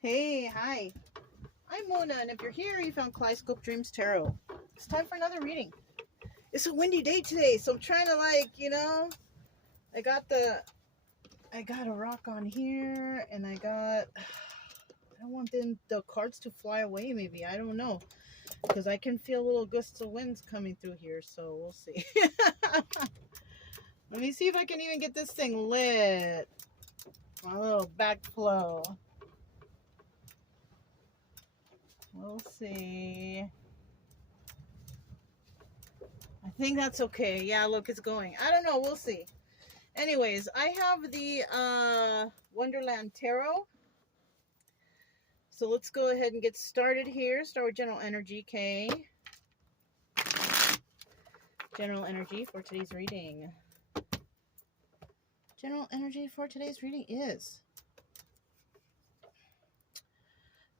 Hey, hi. I'm Mona, and if you're here, you found Kaleidoscope Dreams Tarot. It's time for another reading. It's a windy day today, so I'm trying to I got a rock on here, and I don't want the cards to fly away. Maybe I don't know, because I can feel little gusts of winds coming through here. So we'll see. Let me see if I can even get this thing lit. My little backflow. We'll see. I think that's okay. Yeah, look, it's going. I don't know. We'll see. Anyways, I have the Wonderland Tarot. So let's go ahead and get started here. Start with general energy, okay? General energy for today's reading. General energy for today's reading is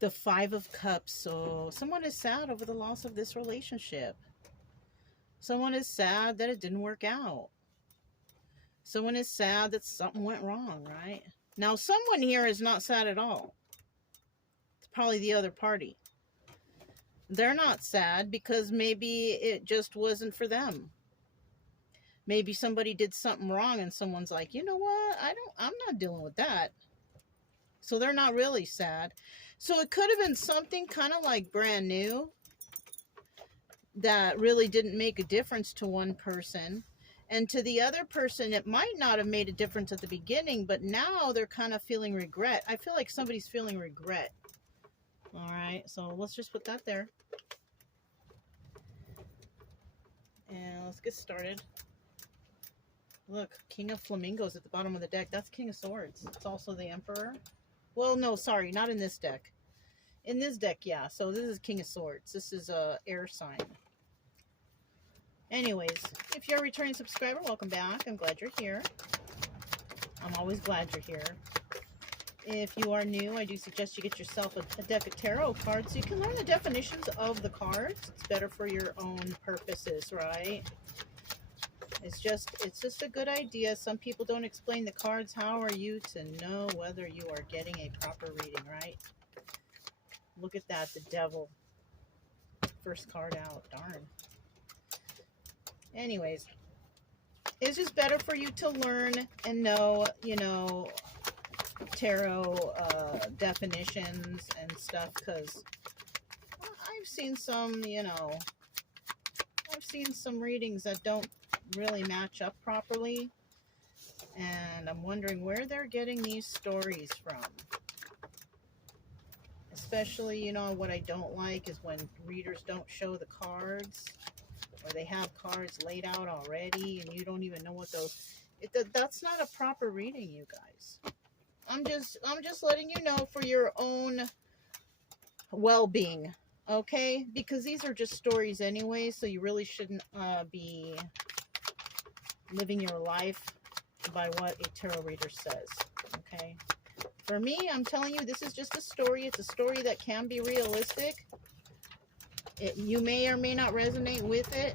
the Five of Cups. So someone is sad over the loss of this relationship. Someone is sad that it didn't work out. Someone is sad that something went wrong, right? Now, someone here is not sad at all. It's probably the other party. They're not sad because maybe it just wasn't for them. Maybe somebody did something wrong and someone's like, you know what? I'm not dealing with that. So they're not really sad. So it could have been something kind of like brand new that really didn't make a difference to one person. And to the other person, it might not have made a difference at the beginning, but now they're kind of feeling regret. I feel like somebody's feeling regret. All right, so let's just put that there. And let's get started. Look, King of Flamingos at the bottom of the deck. That's King of Swords. It's also the Emperor. Well, no, sorry, not in this deck. In this deck, yeah. So this is King of Swords. This is a air sign. Anyways, if you're a returning subscriber, welcome back. I'm glad you're here. I'm always glad you're here. If you are new, I do suggest you get yourself a deck of tarot cards so you can learn the definitions of the cards. It's better for your own purposes, right? It's just a good idea. Some people don't explain the cards. How are you to know whether you are getting a proper reading, right? Look at that, the Devil. First card out, darn. Anyways, it's just better for you to learn and know, tarot definitions and stuff, because I've seen some, I've seen some readings that don't really match up properly, and I'm wondering where they're getting these stories from. Especially, what I don't like is when readers don't show the cards, or they have cards laid out already and you don't even know what those. That's not a proper reading, you guys. I'm just letting you know for your own well-being, okay? Because these are just stories anyway, so you really shouldn't be living your life by what a tarot reader says, okay? For me, I'm telling you, this is just a story. It's a story that can be realistic. You may or may not resonate with it,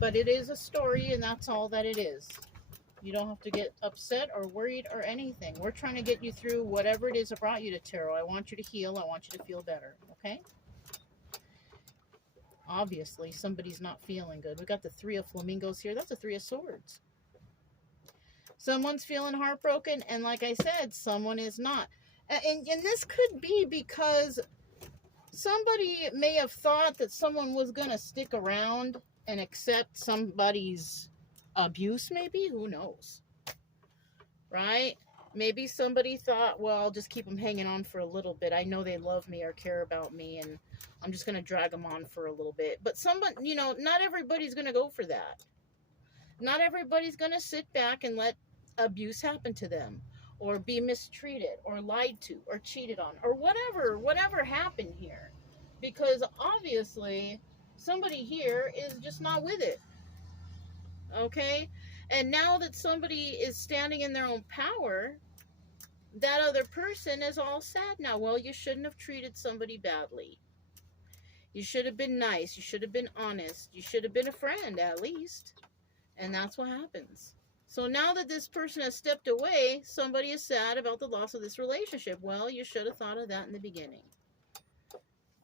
but it is a story, and that's all that it is. You don't have to get upset or worried or anything. We're trying to get you through whatever it is that brought you to tarot. I want you to heal. I want you to feel better, okay? Obviously, somebody's not feeling good. We got the Three of Flamingos here. That's a Three of Swords. Someone's feeling heartbroken, and like I said, someone is not. And this could be because somebody may have thought that someone was going to stick around and accept somebody's abuse, maybe. Who knows? Right? Maybe somebody thought, well, I'll just keep them hanging on for a little bit. I know they love me or care about me, and I'm just going to drag them on for a little bit. But somebody, not everybody's going to go for that. Not everybody's going to sit back and let abuse happen to them, or be mistreated, or lied to, or cheated on, or whatever happened here. Because obviously, somebody here is just not with it. Okay? And now that somebody is standing in their own power, that other person is all sad now. Well, you shouldn't have treated somebody badly. You should have been nice. You should have been honest. You should have been a friend, at least. And that's what happens. So now that this person has stepped away, somebody is sad about the loss of this relationship. Well, you should have thought of that in the beginning.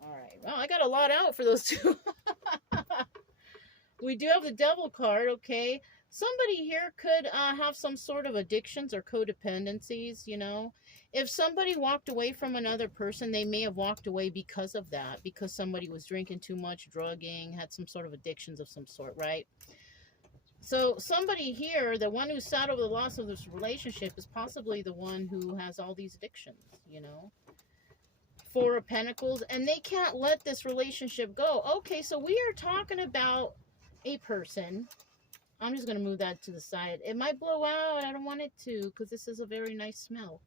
All right. Well, I got a lot out for those two. We do have the devil card, okay? Somebody here could have some sort of addictions or codependencies, you know. If somebody walked away from another person, they may have walked away because of that, because somebody was drinking too much, drugging, had some sort of addictions of some sort, right? So somebody here, the one who's sad over the loss of this relationship, is possibly the one who has all these addictions, you know. Four of Pentacles, and they can't let this relationship go. Okay, so we are talking about a person. I'm just going to move that to the side. It might blow out. I don't want it to, because this is a very nice smell.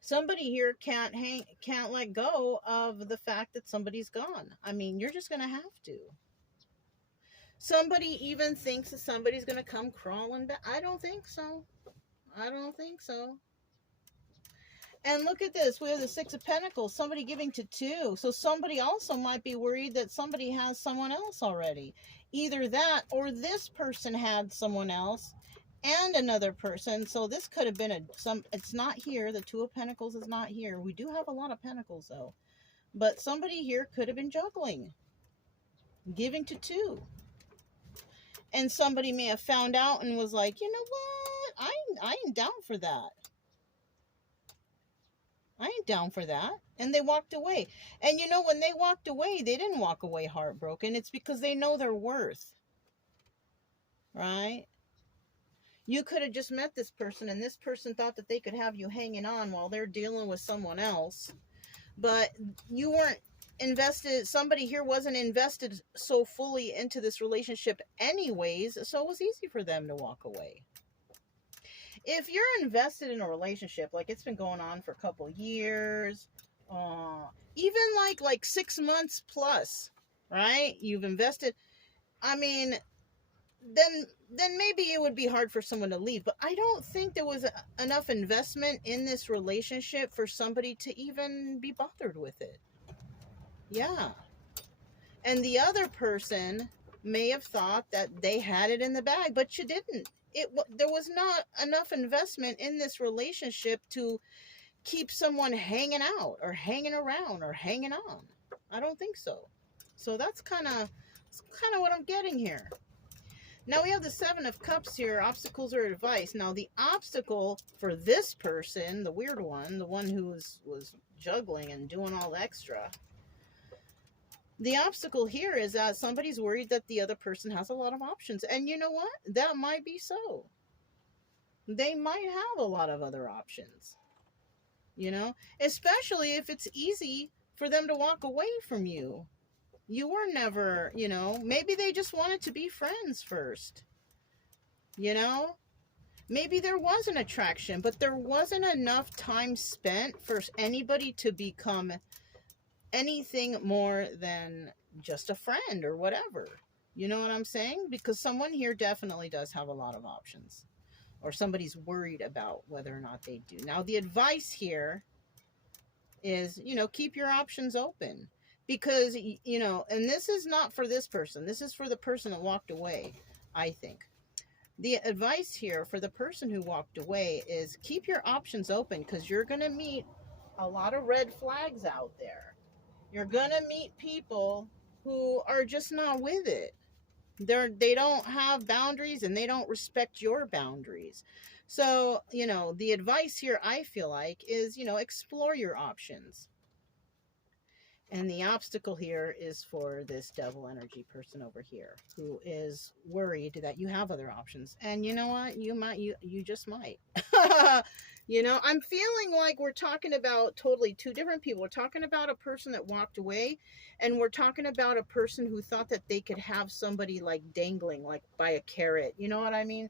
Somebody here can't let go of the fact that somebody's gone. I mean, you're just going to have to. Somebody even thinks that somebody's going to come crawling back. I don't think so. I don't think so. And look at this. We have the Six of Pentacles. Somebody giving to two. So somebody also might be worried that somebody has someone else already. Either that or this person had someone else and another person. So this could have been it's not here. The Two of Pentacles is not here. We do have a lot of Pentacles though. But somebody here could have been juggling. Giving to two. And somebody may have found out and was like, you know what? I ain't down for that. I ain't down for that. And they walked away. And you know, when they walked away, they didn't walk away heartbroken. It's because they know their worth. Right? You could have just met this person and this person thought that they could have you hanging on while they're dealing with someone else. But you weren't invested. Somebody here wasn't invested so fully into this relationship anyways. So it was easy for them to walk away. If you're invested in a relationship, like it's been going on for a couple years, even like 6 months plus, right? You've invested. I mean, then maybe it would be hard for someone to leave. But I don't think there was enough investment in this relationship for somebody to even be bothered with it. Yeah. And the other person may have thought that they had it in the bag, but you didn't. There was not enough investment in this relationship to keep someone hanging out or hanging around or hanging on. I don't think so. So that's kind of what I'm getting here. Now we have the Seven of Cups here, obstacles or advice. Now the obstacle for this person, the weird one, the one who was juggling and doing all the extra, the obstacle here is that somebody's worried that the other person has a lot of options. And you know what? That might be so. They might have a lot of other options. You know? Especially if it's easy for them to walk away from you. You were never, you know, maybe they just wanted to be friends first. You know? Maybe there was an attraction, but there wasn't enough time spent for anybody to become anything more than just a friend or whatever. You know what I'm saying? Because someone here definitely does have a lot of options. Or somebody's worried about whether or not they do. Now, the advice here is, you know, keep your options open. Because, you know, and this is not for this person. This is for the person that walked away, I think. The advice here for the person who walked away is keep your options open, because you're going to meet a lot of red flags out there. You're going to meet people who are just not with it. They don't have boundaries and they don't respect your boundaries. So, you know, the advice here, I feel like, is, you know, explore your options. And the obstacle here is for this devil energy person over here who is worried that you have other options. And you know what? You just might. You know, I'm feeling like we're talking about totally two different people. We're talking about a person that walked away, and we're talking about a person who thought that they could have somebody like dangling, like by a carrot. You know what I mean?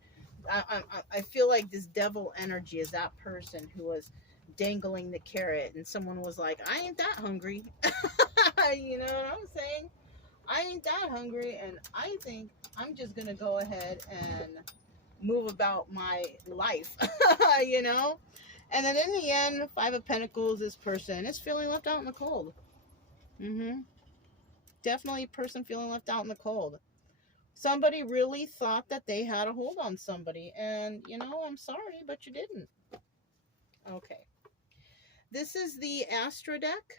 I feel like this devil energy is that person who was dangling the carrot, and someone was like, I ain't that hungry. You know what I'm saying? I ain't that hungry, and I think I'm just gonna go ahead and move about my life. You know? And then in the end, Five of Pentacles, this person is feeling left out in the cold. Definitely a person feeling left out in the cold. Somebody really thought that they had a hold on somebody. And, you know, I'm sorry, but you didn't. Okay. This is the Astra deck.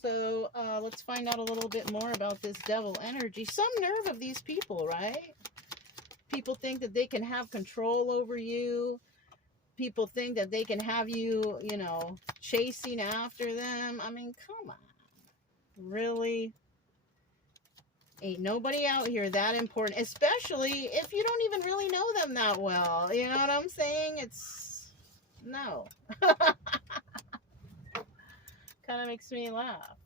So let's find out a little bit more about this devil energy. Some nerve of these people, right? People think that they can have control over you. People think that they can have you, you know, chasing after them. I mean, come on. Really? Ain't nobody out here that important, especially if you don't even really know them that well. You know what I'm saying? It's no. Kind of makes me laugh.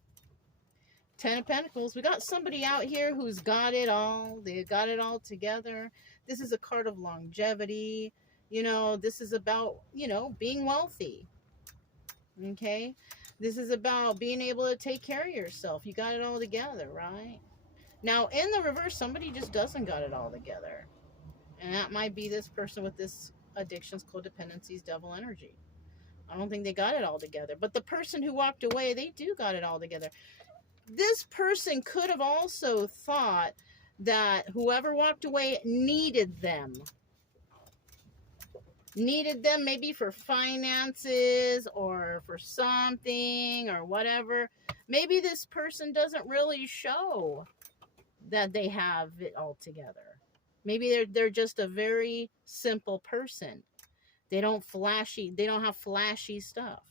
10 of Pentacles. We got somebody out here who's got it all. They got it all together. This is a card of longevity. You know, this is about, you know, being wealthy. Okay? This is about being able to take care of yourself. You got it all together, right? Now, in the reverse, somebody just doesn't got it all together. And that might be this person with this addictions, codependencies, devil energy. I don't think they got it all together. But the person who walked away, they do got it all together. This person could have also thought that whoever walked away needed them. Needed them maybe for finances or for something or whatever. Maybe this person doesn't really show that they have it all together. Maybe they're just a very simple person. They don't have flashy stuff.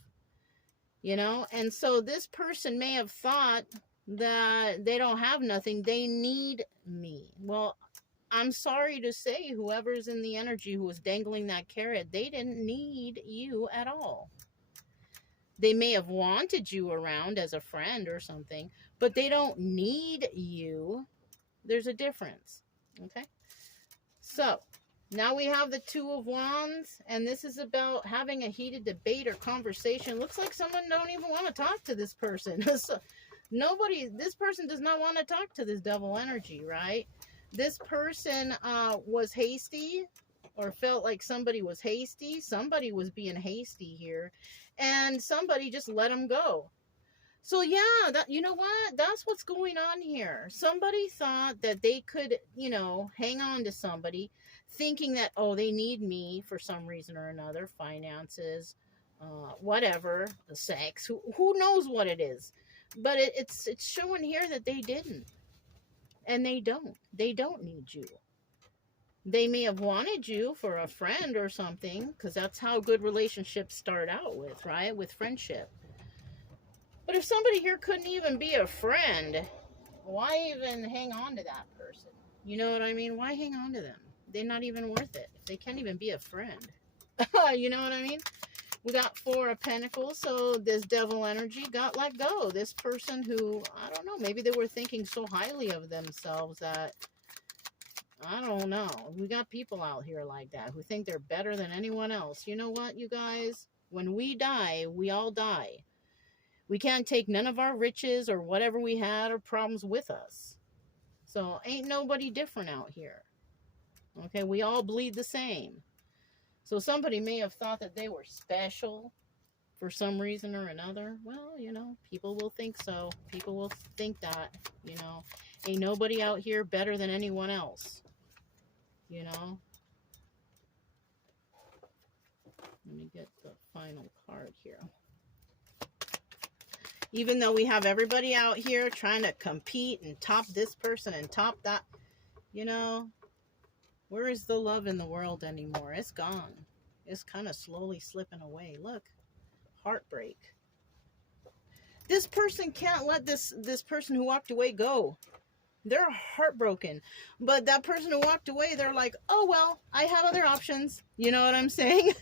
You know? And so this person may have thought that they don't have nothing. They need me. Well, I'm sorry to say, whoever's in the energy who was dangling that carrot, they didn't need you at all. They may have wanted you around as a friend or something, but they don't need you. There's a difference. Okay? So, now we have the Two of Wands, and this is about having a heated debate or conversation. Looks like someone don't even want to talk to this person. So, this person does not want to talk to this devil energy, right? This person was hasty or felt like somebody was hasty. Somebody was being hasty here, and somebody just let them go. So yeah, you know what? That's what's going on here. Somebody thought that they could, you know, hang on to somebody, thinking that, oh, they need me for some reason or another, finances, whatever, the sex, who knows what it is. But it's showing here that they didn't. And they don't. They don't need you. They may have wanted you for a friend or something, because that's how good relationships start out with, right? With friendship. But if somebody here couldn't even be a friend, why even hang on to that person? You know what I mean? Why hang on to them? They're not even worth it. If they can't even be a friend. You know what I mean? We got Four of Pentacles, so this devil energy got let go. This person who, I don't know, maybe they were thinking so highly of themselves that, I don't know. We got people out here like that who think they're better than anyone else. You know what, you guys? When we die, we all die. We can't take none of our riches or whatever we had or problems with us. So ain't nobody different out here. Okay, we all bleed the same. So somebody may have thought that they were special for some reason or another. Well, you know, people will think so. People will think that, you know. Ain't nobody out here better than anyone else. You know. Let me get the final card here. Even though we have everybody out here trying to compete and top this person and top that, you know, where is the love in the world anymore? It's gone. It's kind of slowly slipping away. Look, heartbreak. This person can't let this person who walked away go. They're heartbroken. But that person who walked away, they're like, oh, well, I have other options. You know what I'm saying?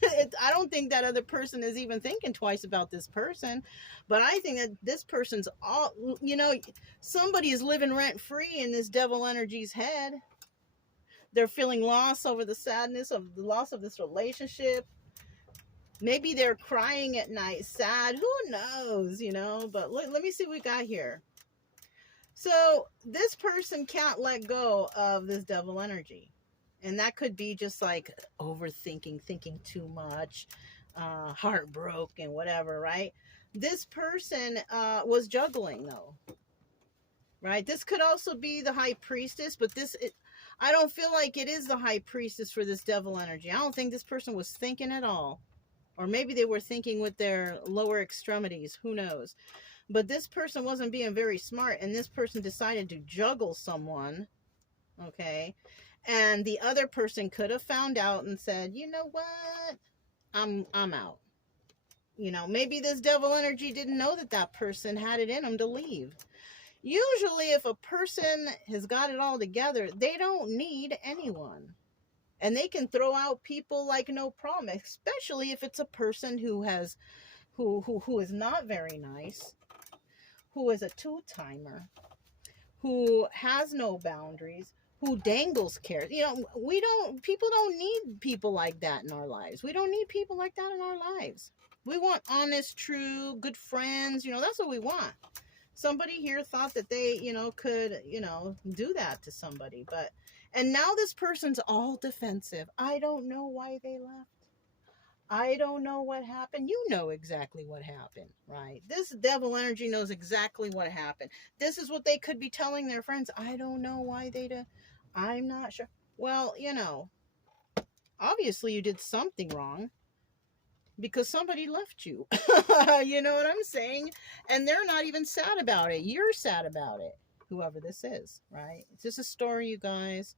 I don't think that other person is even thinking twice about this person. But I think that this person's all, you know, somebody is living rent-free in this devil energy's head. They're feeling loss over the sadness of the loss of this relationship. Maybe they're crying at night, sad. Who knows, you know? But let me see what we got here. So this person can't let go of this devil energy. And that could be just like overthinking, thinking too much, heartbroken, whatever, right? This person was juggling, though. Right? This could also be the high priestess, but I don't feel like it is the high priestess for this devil energy. I don't think this person was thinking at all. Or maybe they were thinking with their lower extremities. Who knows? But this person wasn't being very smart, and this person decided to juggle someone. Okay? And the other person could have found out and said, you know what? I'm out. You know, maybe this devil energy didn't know that that person had it in them to leave. Usually, if a person has got it all together, they don't need anyone. And they can throw out people like no problem, especially if it's a person who has, who is not very nice, who is a two-timer, who has no boundaries, who dangles carrots. You know, people don't need people like that in our lives. We don't need people like that in our lives. We want honest, true, good friends. You know, that's what we want. Somebody here thought that they, you know, could, you know, do that to somebody. But, and now this person's all defensive. I don't know why they left. I don't know what happened. You know exactly what happened, right? This devil energy knows exactly what happened. This is what they could be telling their friends. I don't know why they did. I'm not sure. Well, you know, obviously you did something wrong. Because somebody left you. You know what I'm saying? And they're not even sad about it. You're sad about it. Whoever this is, right? It's just a story, you guys.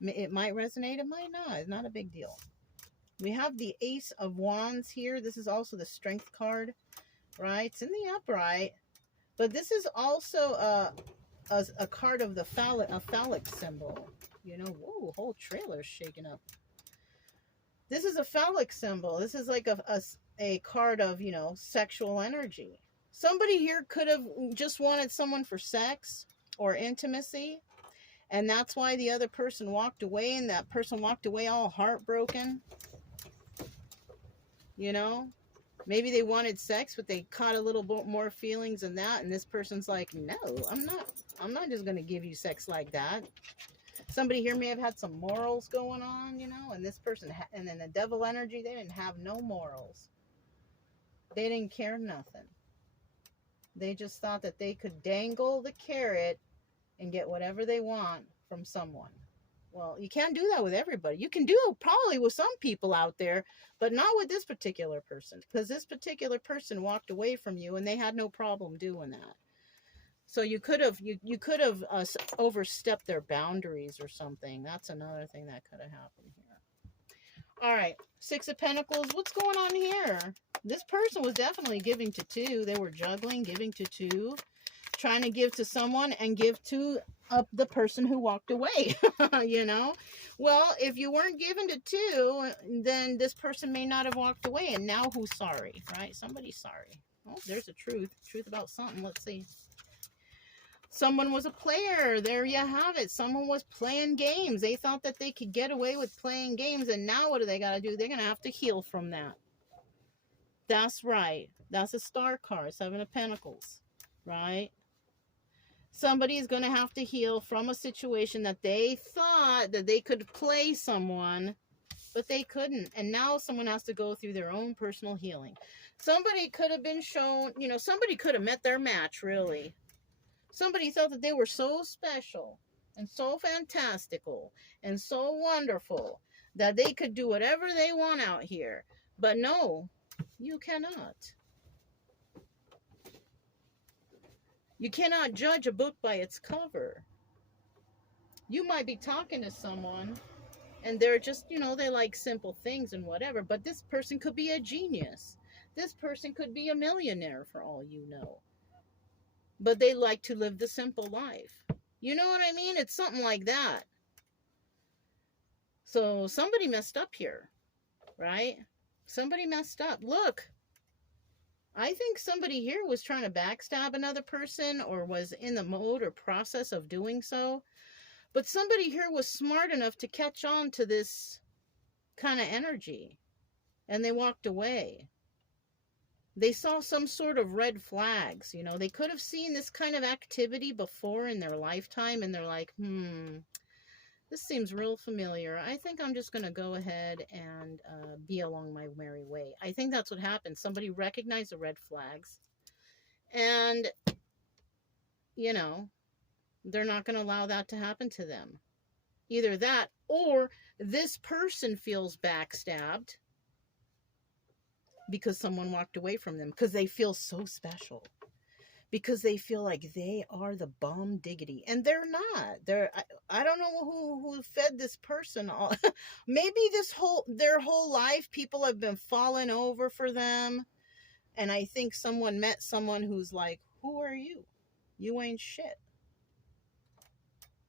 It might resonate, it might not. It's not a big deal. We have the Ace of Wands here. This is also the Strength card, right? It's in the upright. But this is also a card of the phallic symbol. You know, whoa, whole trailer's shaking up. This is a phallic symbol. This is like a card of, you know, sexual energy. Somebody here could have just wanted someone for sex or intimacy. And that's why the other person walked away, and that person walked away all heartbroken. You know, maybe they wanted sex, but they caught a little bit more feelings than that. And this person's like, no, I'm not just going to give you sex like that. Somebody here may have had some morals going on, you know, and this person, and then the devil energy, they didn't have no morals. They didn't care nothing. They just thought that they could dangle the carrot and get whatever they want from someone. Well, you can't do that with everybody. You can do it probably with some people out there, but not with this particular person, because this particular person walked away from you and they had no problem doing that. So you could have overstepped their boundaries or something. That's another thing that could have happened here. All right, Six of Pentacles. What's going on here? This person was definitely giving to two. They were juggling, giving to two, trying to give to someone and give to the person who walked away. You know? Well, if you weren't given to two, then this person may not have walked away. And now who's sorry, right? Somebody's sorry. Oh, there's a truth about something. Let's see. Someone was a player. There you have it. Someone was playing games. They thought that they could get away with playing games. And now what do they got to do? They're going to have to heal from that. That's right. That's a star card. Seven of Pentacles. Right? Somebody is going to have to heal from a situation that they thought that they could play someone, but they couldn't. And now someone has to go through their own personal healing. Somebody could have been shown, you know, somebody could have met their match, really. Somebody thought that they were so special and so fantastical and so wonderful that they could do whatever they want out here. But no, you cannot. You cannot judge a book by its cover. You might be talking to someone and they're just, you know, they like simple things and whatever, but this person could be a genius. This person could be a millionaire for all you know. But they like to live the simple life. You know what I mean? It's something like that. So somebody messed up here, right? Somebody messed up. Look, I think somebody here was trying to backstab another person or was in the mode or process of doing so. But somebody here was smart enough to catch on to this kind of energy. And they walked away. They saw some sort of red flags, you know. They could have seen this kind of activity before in their lifetime, and they're like, this seems real familiar. I think I'm just going to go ahead and be along my merry way. I think that's what happened. Somebody recognized the red flags, and, you know, they're not going to allow that to happen to them. Either that, or this person feels backstabbed because someone walked away from them, because they feel so special, because they feel like they are the bomb diggity, and they're not. I don't know who fed this person all. Maybe their whole life people have been falling over for them, and I think someone met someone who's like, who are you? You ain't shit.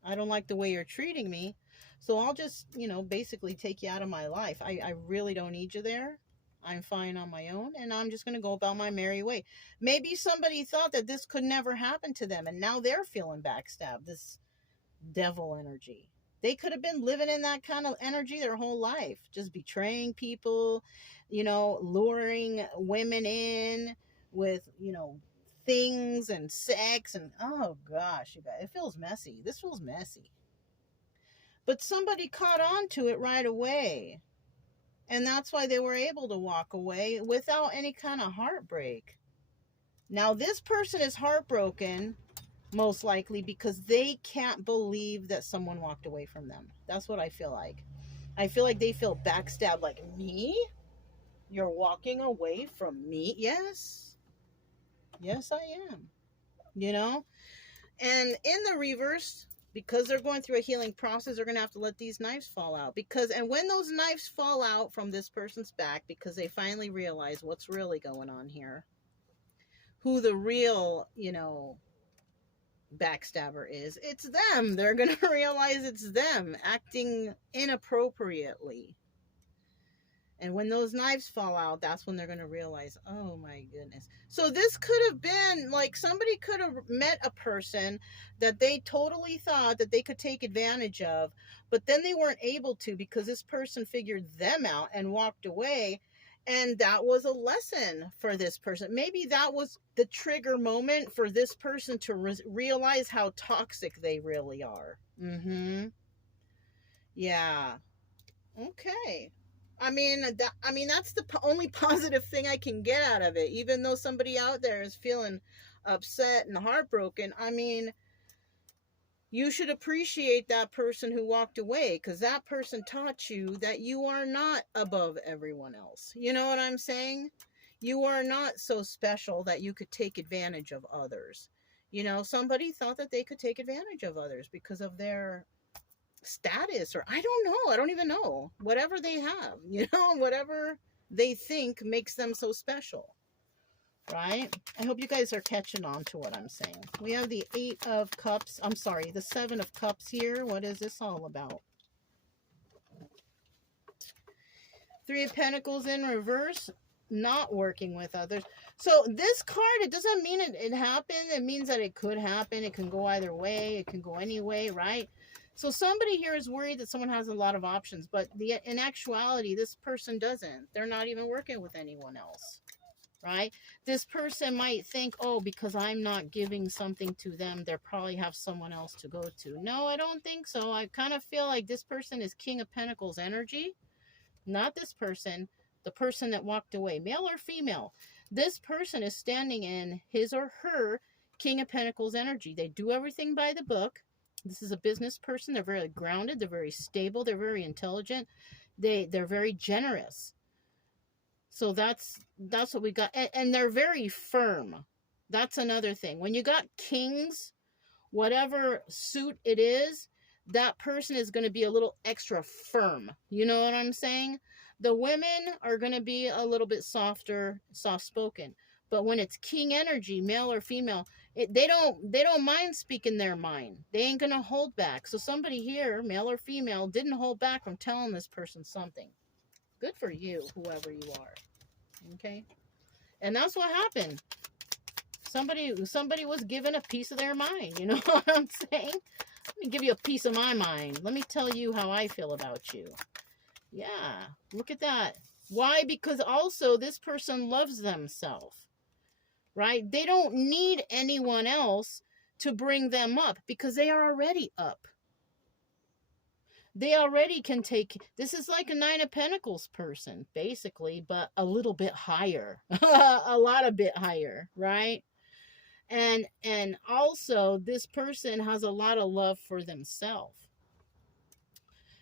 I don't like the way you're treating me, so I'll just, basically take you out of my life. I really don't need you there. I'm fine on my own, and I'm just going to go about my merry way. Maybe somebody thought that this could never happen to them, and now they're feeling backstabbed, this devil energy. They could have been living in that kind of energy their whole life, just betraying people, luring women in with, things and sex, and oh gosh, you guys, it feels messy. This feels messy. But somebody caught on to it right away. And that's why they were able to walk away without any kind of heartbreak. Now, this person is heartbroken, most likely, because they can't believe that someone walked away from them. That's what I feel like. I feel like they feel backstabbed, like, me? You're walking away from me? Yes. Yes, I am. And in the reverse, because they're going through a healing process, they're going to have to let these knives fall out. And when those knives fall out from this person's back, because they finally realize what's really going on here, who the real, backstabber is, it's them. They're going to realize it's them acting inappropriately. And when those knives fall out, that's when they're going to realize, oh my goodness. So this could have been like somebody could have met a person that they totally thought that they could take advantage of, but then they weren't able to because this person figured them out and walked away. And that was a lesson for this person. Maybe that was the trigger moment for this person to realize how toxic they really are. Yeah. Okay. I mean, that's the only positive thing I can get out of it. Even though somebody out there is feeling upset and heartbroken, I mean, you should appreciate that person who walked away, because that person taught you that you are not above everyone else. You know what I'm saying? You are not so special that you could take advantage of others. Somebody thought that they could take advantage of others because of their status, or I don't know. I don't even know. Whatever they have, whatever they think makes them so special. Right? I hope you guys are catching on to what I'm saying. We have the 8 of Cups. I'm sorry, the 7 of Cups here. What is this all about? 3 of Pentacles in reverse. Not working with others. So this card, it doesn't mean it happened. It means that it could happen. It can go either way. It can go any way, right? So somebody here is worried that someone has a lot of options, but in actuality, this person doesn't. They're not even working with anyone else, right? This person might think, oh, because I'm not giving something to them, they probably have someone else to go to. No, I don't think so. I kind of feel like this person is King of Pentacles energy. Not this person, the person that walked away, male or female. This person is standing in his or her King of Pentacles energy. They do everything by the book. This is a business person. They're very grounded. They're very stable. They're very intelligent. They're very generous. So that's what we got. And they're very firm. That's another thing. When you got kings, whatever suit it is, that person is going to be a little extra firm. You know what I'm saying? The women are going to be a little bit softer, soft-spoken. But when it's king energy, male or female, they don't mind speaking their mind. They ain't going to hold back. So somebody here, male or female, didn't hold back from telling this person something. Good for you, whoever you are. Okay? And that's what happened. Somebody was given a piece of their mind. You know what I'm saying? Let me give you a piece of my mind. Let me tell you how I feel about you. Yeah, look at that. Why? Because also this person loves themselves. Right? They don't need anyone else to bring them up because they are already up. They already can take, this is like a 9 of Pentacles person, basically, but a little bit higher. A lot a bit higher, right? And also this person has a lot of love for themselves.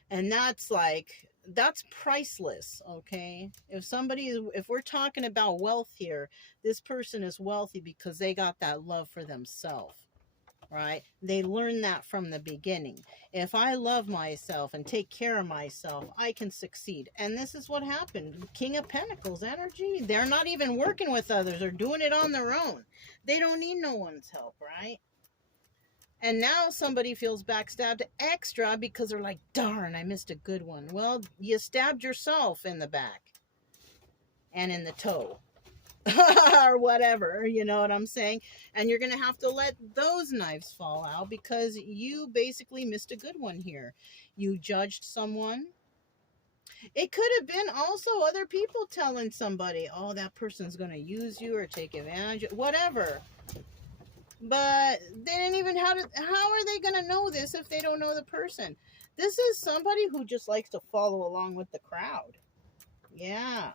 And that's like, that's priceless, okay? If we're talking about wealth here, this person is wealthy because they got that love for themselves, right? They learned that from the beginning. If I love myself and take care of myself, I can succeed. And this is what happened. King of Pentacles energy. They're not even working with others. They're doing it on their own. They don't need no one's help, right? And now somebody feels backstabbed extra because they're like, darn, I missed a good one. Well, you stabbed yourself in the back and in the toe. Or whatever, you know what I'm saying? And you're going to have to let those knives fall out because you basically missed a good one here. You judged someone. It could have been also other people telling somebody, oh, that person's going to use you or take advantage of whatever. But they didn't even how are they going to know this if they don't know the person? This is somebody who just likes to follow along with the crowd. Yeah.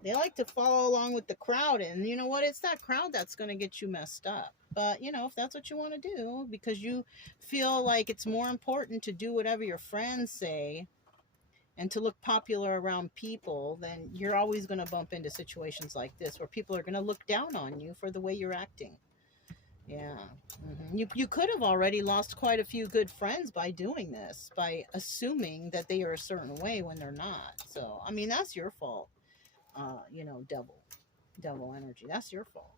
They like to follow along with the crowd, and you know what? It's that crowd that's going to get you messed up. But, you know, if that's what you want to do, because you feel like it's more important to do whatever your friends say and to look popular around people, then you're always going to bump into situations like this where people are going to look down on you for the way you're acting. Yeah. You could have already lost quite a few good friends by doing this, by assuming that they are a certain way when they're not. So, I mean, that's your fault. You know, devil energy. That's your fault.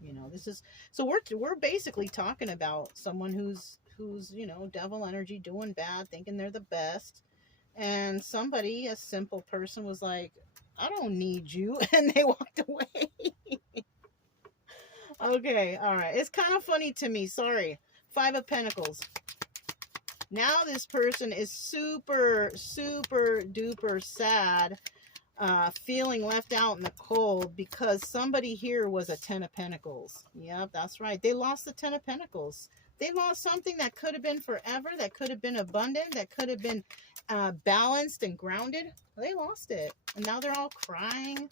You know, this is, so we're basically talking about someone who's, you know, devil energy, doing bad, thinking they're the best. And somebody, a simple person, was like, I don't need you. And they walked away. Okay. All right. It's kind of funny to me. Sorry. 5 of Pentacles. Now this person is super, super duper sad. Feeling left out in the cold because somebody here was a 10 of Pentacles. Yep, that's right. They lost the 10 of Pentacles. They lost something that could have been forever, that could have been abundant, that could have been balanced and grounded. They lost it. And now they're all crying,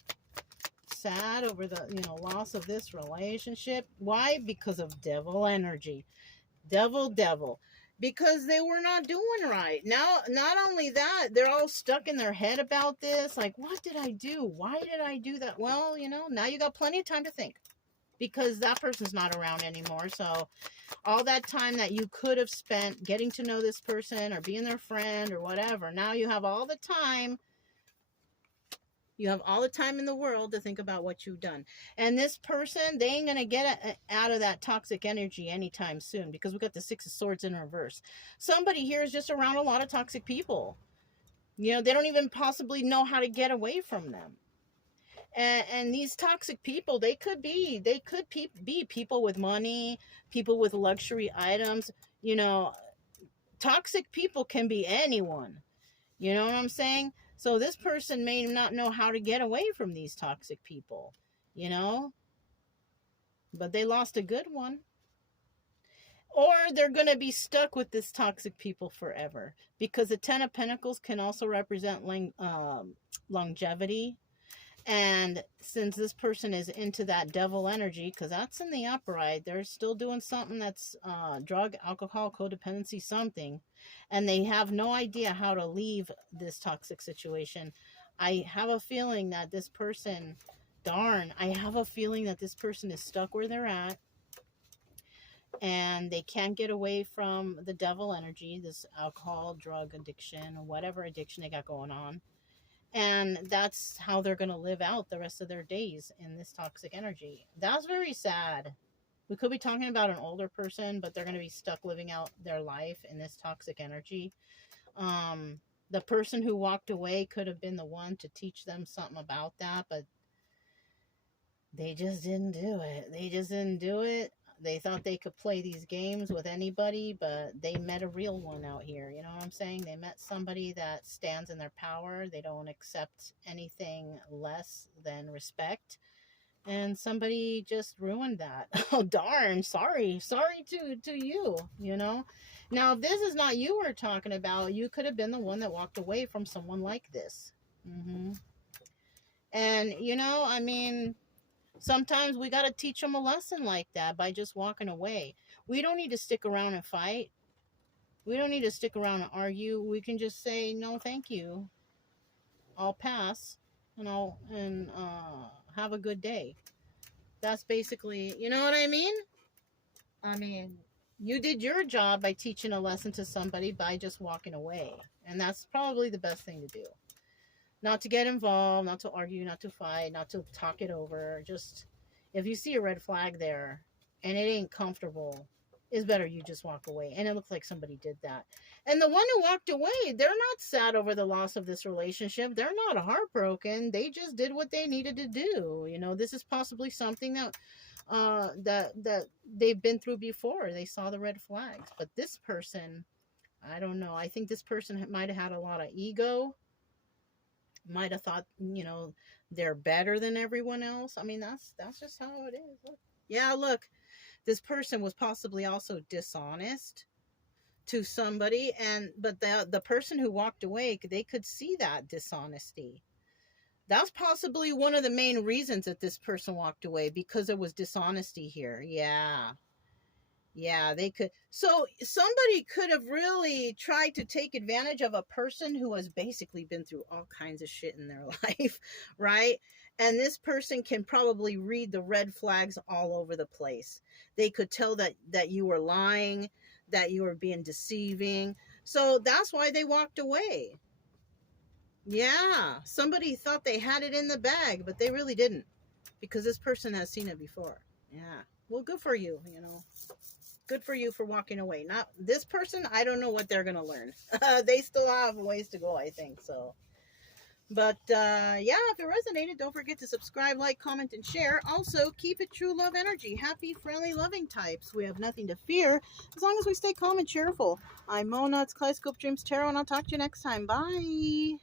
sad over the, you know, loss of this relationship. Why? Because of devil energy. Devil. Because they were not doing right. Now, not only that, they're all stuck in their head about this. Like, what did I do? Why did I do that? Well, you know, now you got plenty of time to think. Because that person's not around anymore. So, all that time that you could have spent getting to know this person or being their friend or whatever, now you have all the time. You have all the time in the world to think about what you've done. And this person, they ain't going to get out of that toxic energy anytime soon because we got the 6 of Swords in reverse. Somebody here is just around a lot of toxic people. You know, they don't even possibly know how to get away from them. And these toxic people, they could be people with money, people with luxury items. You know, toxic people can be anyone. You know what I'm saying? So this person may not know how to get away from these toxic people, you know, but they lost a good one. Or they're going to be stuck with this toxic people forever because the 10 of Pentacles can also represent longevity. And since this person is into that devil energy, because that's in the upright, they're still doing something that's drug, alcohol, codependency, something. And they have no idea how to leave this toxic situation. I have a feeling that this person, I have a feeling that this person is stuck where they're at. And they can't get away from the devil energy, this alcohol, drug addiction, or whatever addiction they got going on. And that's how they're going to live out the rest of their days in this toxic energy. That's very sad. We could be talking about an older person, but they're going to be stuck living out their life in this toxic energy. The person who walked away could have been the one to teach them something about that, but they just didn't do it. They thought they could play these games with anybody, but they met a real one out here. You know what I'm saying? They met somebody that stands in their power. They don't accept anything less than respect. And somebody just ruined that. Oh, darn. Sorry to you, you know. Now, if this is not you we're talking about, you could have been the one that walked away from someone like this. And, you know, I mean, sometimes we got to teach them a lesson like that by just walking away. We don't need to stick around and fight. We don't need to stick around and argue. We can just say, no, thank you. I'll pass, and have a good day. That's basically, you know what I mean? I mean, you did your job by teaching a lesson to somebody by just walking away. And that's probably the best thing to do. Not to get involved, not to argue, not to fight, not to talk it over. Just, if you see a red flag there and it ain't comfortable, it's better you just walk away. And it looks like somebody did that. And the one who walked away, they're not sad over the loss of this relationship. They're not heartbroken. They just did what they needed to do. You know, this is possibly something that that they've been through before. They saw the red flags. But this person, I don't know. I think this person might have had a lot of ego. Might have thought, you know, they're better than everyone else. I mean, that's just how it is. Look. Yeah, look. This person was possibly also dishonest to somebody, but the person who walked away, they could see that dishonesty. That's possibly one of the main reasons that this person walked away, because there was dishonesty here. Yeah, they could. So somebody could have really tried to take advantage of a person who has basically been through all kinds of shit in their life, right? And this person can probably read the red flags all over the place. They could tell that you were lying, that you were being deceiving. So that's why they walked away. Yeah, somebody thought they had it in the bag, but they really didn't, because this person has seen it before. Yeah, well, good for you, you know. Good for you for walking away. Not this person, I don't know what they're going to learn. They still have ways to go, I think, so. But, yeah, if it resonated, don't forget to subscribe, like, comment, and share. Also, keep it true love energy. Happy, friendly, loving types. We have nothing to fear as long as we stay calm and cheerful. I'm Mona. It's Kaleidoscope Dreams Tarot, and I'll talk to you next time. Bye.